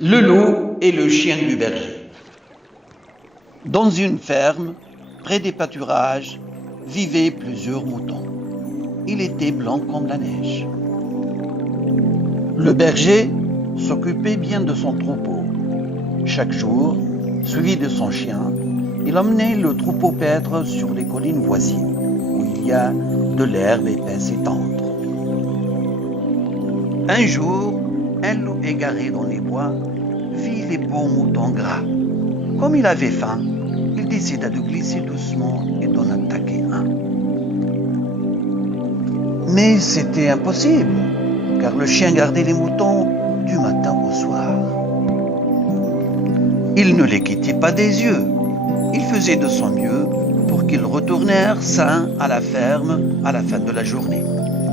Le loup et le chien du berger. Dans une ferme, près des pâturages, vivaient plusieurs moutons. Il était blanc comme la neige. Le berger s'occupait bien de son troupeau. Chaque jour, suivi de son chien, il emmenait le troupeau paître sur les collines voisines, où il y a de l'herbe épaisse et tendre. Un jour, un loup égaré dans les bois vit les beaux moutons gras. Comme il avait faim, il décida de glisser doucement et d'en attaquer un. Mais c'était impossible, car le chien gardait les moutons du matin au soir. Il ne les quittait pas des yeux. Il faisait de son mieux pour qu'ils retournèrent sains à la ferme à la fin de la journée.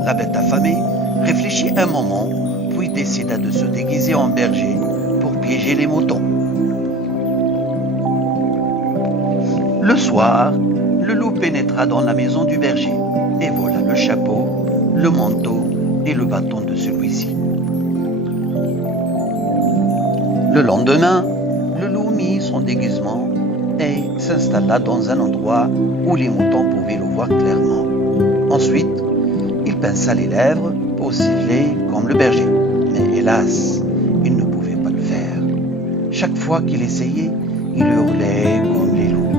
La bête affamée réfléchit un moment, puis décida de se déguiser en berger pour piéger les moutons. Le soir, le loup pénétra dans la maison du berger et vola le chapeau, le manteau et le bâton de celui-ci. Le lendemain, le loup mit son déguisement et s'installa dans un endroit où les moutons pouvaient le voir clairement. Ensuite, il pinça les lèvres pour siffler comme le berger. Mais hélas, il ne pouvait pas le faire. Chaque fois qu'il essayait, il hurlait comme les loups.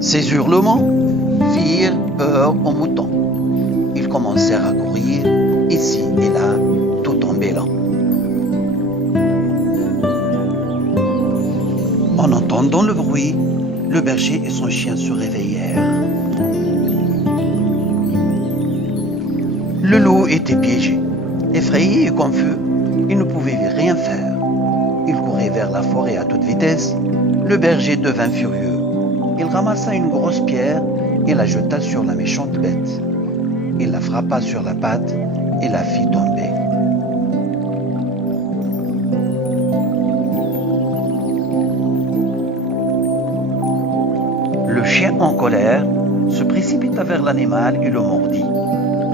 Ces hurlements firent peur aux moutons. Ils commencèrent à courir ici et là, tout en bêlant. En entendant le bruit, le berger et son chien se réveillèrent. Le loup était piégé. Effrayé et confus, il ne pouvait rien faire. Il courait vers la forêt à toute vitesse. Le berger devint furieux. Il ramassa une grosse pierre et la jeta sur la méchante bête. Il la frappa sur la patte et la fit tomber. Le chien en colère se précipita vers l'animal et le mordit.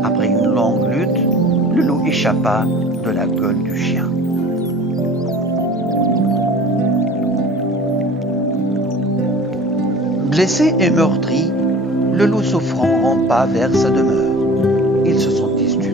Après une longue lutte, le loup échappa de la gueule du chien. Blessé et meurtri, le loup souffrant rampa vers sa demeure. Il se sentit stupéfait.